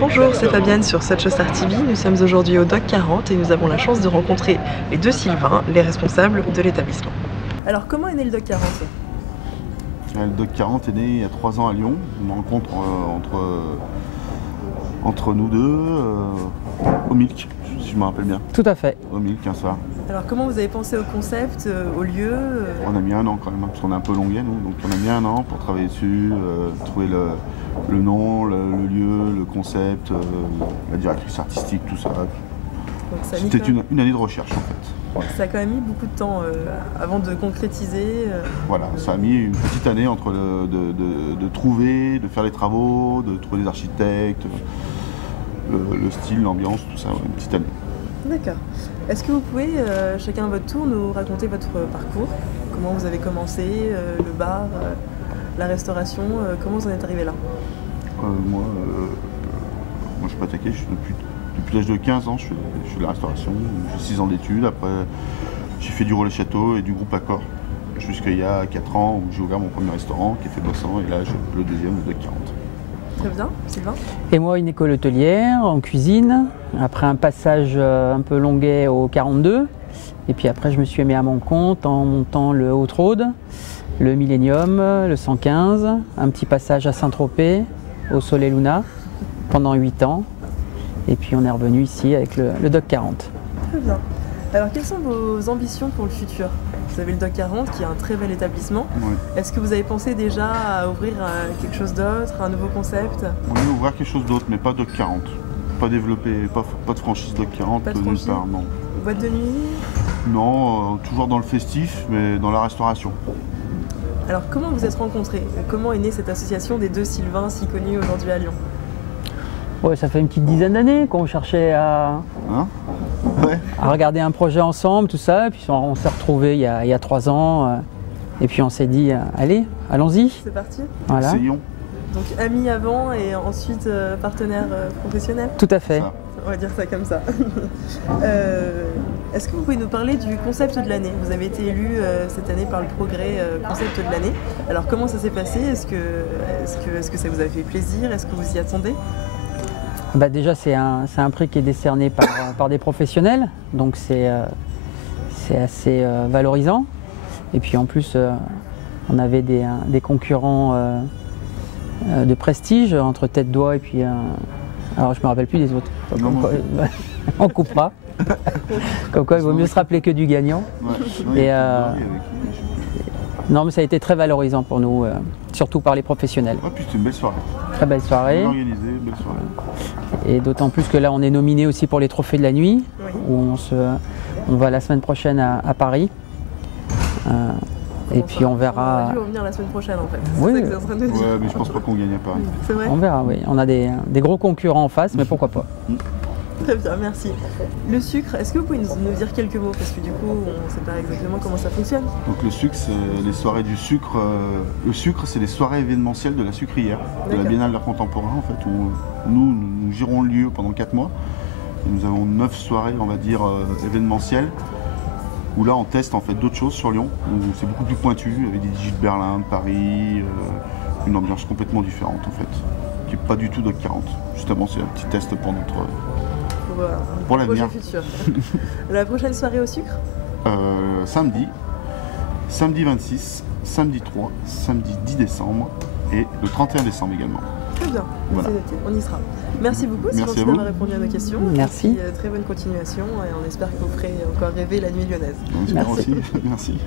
Bonjour, c'est Fabienne sur Star TV. Nous sommes aujourd'hui au Dock 40 et nous avons la chance de rencontrer les deux Sylvains, les responsables de l'établissement. Alors, comment est né le Dock 40 ? Le Dock 40 est né il y a 3 ans à Lyon. Une rencontre entre nous deux au Milk, si je me rappelle bien. Tout à fait. Au Milk, un soir. Alors, comment vous avez pensé au concept, au lieu On a mis 1 an quand même, parce qu'on est un peu longuet nous. Donc on a mis 1 an pour travailler dessus, trouver le nom, le lieu, le concept, la directrice artistique, tout ça. C'était une année de recherche en fait. Ouais. Ça a quand même mis beaucoup de temps avant de concrétiser. Voilà, ça a mis une petite année entre de trouver, de faire les travaux, de trouver les architectes, le style, l'ambiance, tout ça, ouais, une petite année. D'accord. Est-ce que vous pouvez, chacun à votre tour, nous raconter votre parcours? Comment vous avez commencé, le bar, la restauration, comment vous en êtes arrivé là? Moi, je suis pas attaqué, depuis l'âge de 15 ans, je fais de la restauration. J'ai 6 ans d'études, après j'ai fait du relais château et du groupe Accor. Jusqu'à il y a 4 ans où j'ai ouvert mon premier restaurant qui est fait bossant et là j'ai le deuxième, le Dock 40. Très bien, Sylvain. Et moi, une école hôtelière en cuisine, après un passage un peu longuet au 42. Et puis après, je me suis mis à mon compte en montant le Haute Road, le Millennium, le 115, un petit passage à Saint-Tropez, au Soleil Luna, pendant 8 ans. Et puis on est revenu ici avec le Dock 40. Très bien. Alors, quelles sont vos ambitions pour le futur? Vous avez le Dock 40 qui est un très bel établissement. Oui. Est-ce que vous avez pensé déjà à ouvrir quelque chose d'autre, un nouveau concept? On veut ouvrir quelque chose d'autre, mais pas Dock 40. Pas développer, pas de franchise Dock 40, Pas de nulle franchise. part, non. Boîte de nuit? Non, toujours dans le festif, mais dans la restauration. Alors, comment vous êtes rencontrés? Comment est née cette association des deux Sylvains si connus aujourd'hui à Lyon? Ouais, ça fait une petite dizaine d'années qu'on cherchait Hein? Ouais. à regarder un projet ensemble, tout ça. Et puis on s'est retrouvés il y a 3 ans. Et puis on s'est dit, allez, allons-y. C'est parti? Voilà. Essayons. Donc, amis avant et ensuite partenaires professionnels? Tout à fait. Ça. On va dire ça comme ça. Est-ce que vous pouvez nous parler du concept de l'année? Vous avez été élu cette année par le Progrès concept de l'année. Alors, comment ça s'est passé? Est-ce que ça vous a fait plaisir? Est-ce que vous y attendez? Bah déjà, c'est un prix qui est décerné par des professionnels, donc c'est assez valorisant. Et puis en plus, on avait des concurrents de prestige entre Tête d'Oie et puis alors je me rappelle plus des autres. Non, Comme quoi, on coupera. Comme quoi, il vaut mieux se rappeler que du gagnant. Ouais. Et, non, mais ça a été très valorisant pour nous, surtout par les professionnels. Ouais, puis c'était une belle soirée. Très belle soirée. Bien organisée, belle soirée. Et d'autant plus que là, on est nominé aussi pour les trophées de la nuit, Oui. où on va la semaine prochaine à Paris. Et puis on On verra. aurait dû revenir la semaine prochaine en fait. C'est Oui. ça que vous êtes en train de dire. Ouais, mais je pense pas qu'on gagne à Paris. C'est vrai? On verra, oui. On a des gros concurrents en face, mais pourquoi pas. Très bien, merci. Le sucre, est-ce que vous pouvez nous dire quelques mots? Parce que du coup, on ne sait pas exactement comment ça fonctionne. Donc le sucre, c'est les soirées du sucre. Le sucre, c'est les soirées événementielles de la sucrière, de la D'accord. Biennale d'art contemporain en fait, où nous gérons le lieu pendant 4 mois. Et nous avons 9 soirées, on va dire, événementielles, où là on teste en fait d'autres choses sur Lyon, où c'est beaucoup plus pointu, avec des DJ de Berlin, de Paris, une ambiance complètement différente en fait, qui n'est pas du tout Dock 40. Justement, c'est un petit test pour notre... Pour l'avenir. projet futur. La prochaine soirée au sucre? Samedi 26, samedi 3, samedi 10 décembre et le 31 décembre également. Très bien, Voilà. c'est noté, on y sera. Merci beaucoup, Merci Sylvain, à vous. d'avoir répondu à nos questions. Merci. Et puis, très bonne continuation et on espère que vous ferez encore rêver la nuit lyonnaise. On espère Merci. aussi. Merci.